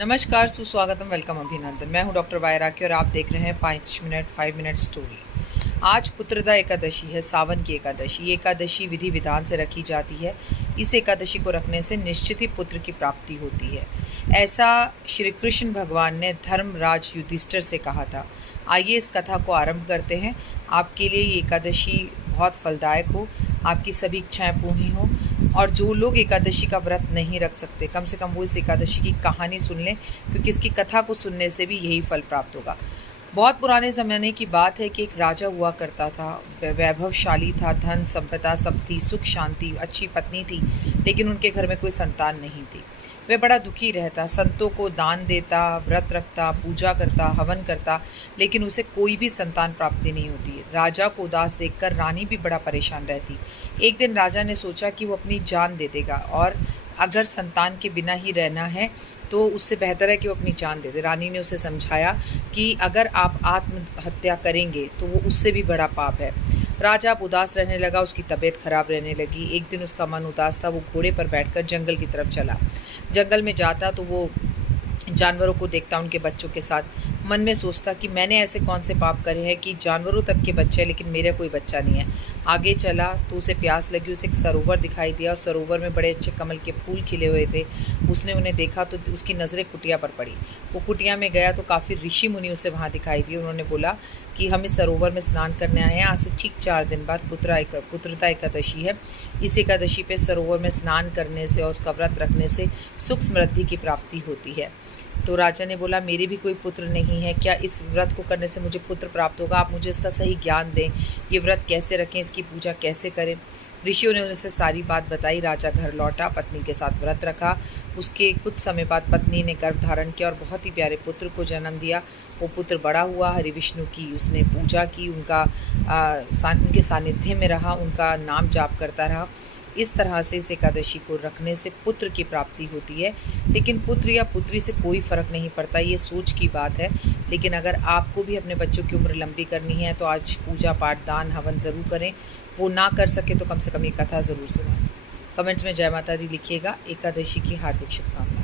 नमस्कार, सुस्वागतम, वेलकम, अभिनंदन। मैं हूं डॉक्टर वाई राकी और आप देख रहे हैं 5 मिनट स्टोरी। आज पुत्रदा एकादशी है, सावन की एकादशी। ये एकादशी विधि विधान से रखी जाती है। इस एकादशी को रखने से निश्चित ही पुत्र की प्राप्ति होती है। ऐसा श्री कृष्ण भगवान ने धर्मराज युधिष्ठिर से कहा था। आइए इस कथा को आरंभ करते हैं। आपके लिए ये एकादशी बहुत फलदायक हो, आपकी सभी इच्छाएं पूरी हों, और जो लोग एकादशी का व्रत नहीं रख सकते, कम से कम वो इस एकादशी की कहानी सुन लें, क्योंकि इसकी कथा को सुनने से भी यही फल प्राप्त होगा। बहुत पुराने ज़माने की बात है कि एक राजा हुआ करता था, वैभवशाली था, धन संपदा सब थी, सुख शांति, अच्छी पत्नी थी, लेकिन उनके घर में कोई संतान नहीं थी। वह बड़ा दुखी रहता, संतों को दान देता, व्रत रखता, पूजा करता, हवन करता, लेकिन उसे कोई भी संतान प्राप्ति नहीं होती। राजा को उदास देखकर रानी भी बड़ा परेशान रहती। एक दिन राजा ने सोचा कि वो अपनी जान दे देगा, और अगर संतान के बिना ही रहना है तो उससे बेहतर है कि वो अपनी जान दे दे। रानी ने उसे समझाया कि अगर आप आत्महत्या करेंगे तो वो उससे भी बड़ा पाप है। राजा अब उदास रहने लगा, उसकी तबीयत खराब रहने लगी। एक दिन उसका मन उदास था, वो घोड़े पर बैठकर जंगल की तरफ चला। जंगल में जाता तो वो जानवरों को देखता, उनके बच्चों के साथ। मन में सोचता कि मैंने ऐसे कौन से पाप करे हैं कि जानवरों तक के बच्चे हैं, लेकिन मेरा कोई बच्चा नहीं है। आगे चला तो उसे प्यास लगी, उसे एक सरोवर दिखाई दिया, और सरोवर में बड़े अच्छे कमल के फूल खिले हुए थे। उसने उन्हें देखा तो उसकी नज़रें कुटिया पर पड़ी। वो कुटिया में गया तो काफ़ी ऋषि मुनि उसे वहाँ दिखाई दिए। उन्होंने बोला कि हम इस सरोवर में स्नान करने आए हैं। आज से ठीक 4 दिन बाद पुत्रदा एकादशी है। इस एकादशी पे सरोवर में स्नान करने से और उसका व्रत रखने से सुख समृद्धि की प्राप्ति होती है। तो राजा ने बोला, मेरे भी कोई पुत्र नहीं है, क्या इस व्रत को करने से मुझे पुत्र प्राप्त होगा? आप मुझे इसका सही ज्ञान दें, ये व्रत कैसे रखें, इसकी पूजा कैसे करें। ऋषियों ने उनसे सारी बात बताई। राजा घर लौटा, पत्नी के साथ व्रत रखा। उसके कुछ समय बाद पत्नी ने गर्भ धारण किया और बहुत ही प्यारे पुत्र को जन्म दिया। वो पुत्र बड़ा हुआ, हरि विष्णु की उसने पूजा की, उनके सानिध्य में रहा, उनका नाम जाप करता रहा। इस तरह से इस एकादशी को रखने से पुत्र की प्राप्ति होती है। लेकिन पुत्र या पुत्री से कोई फ़र्क नहीं पड़ता, ये सोच की बात है। लेकिन अगर आपको भी अपने बच्चों की उम्र लंबी करनी है तो आज पूजा पाठ, दान, हवन ज़रूर करें। वो ना कर सके तो कम से कम ये कथा ज़रूर सुनाएं। कमेंट्स में जय माता दी लिखिएगा। एकादशी की हार्दिक शुभकामनाएं।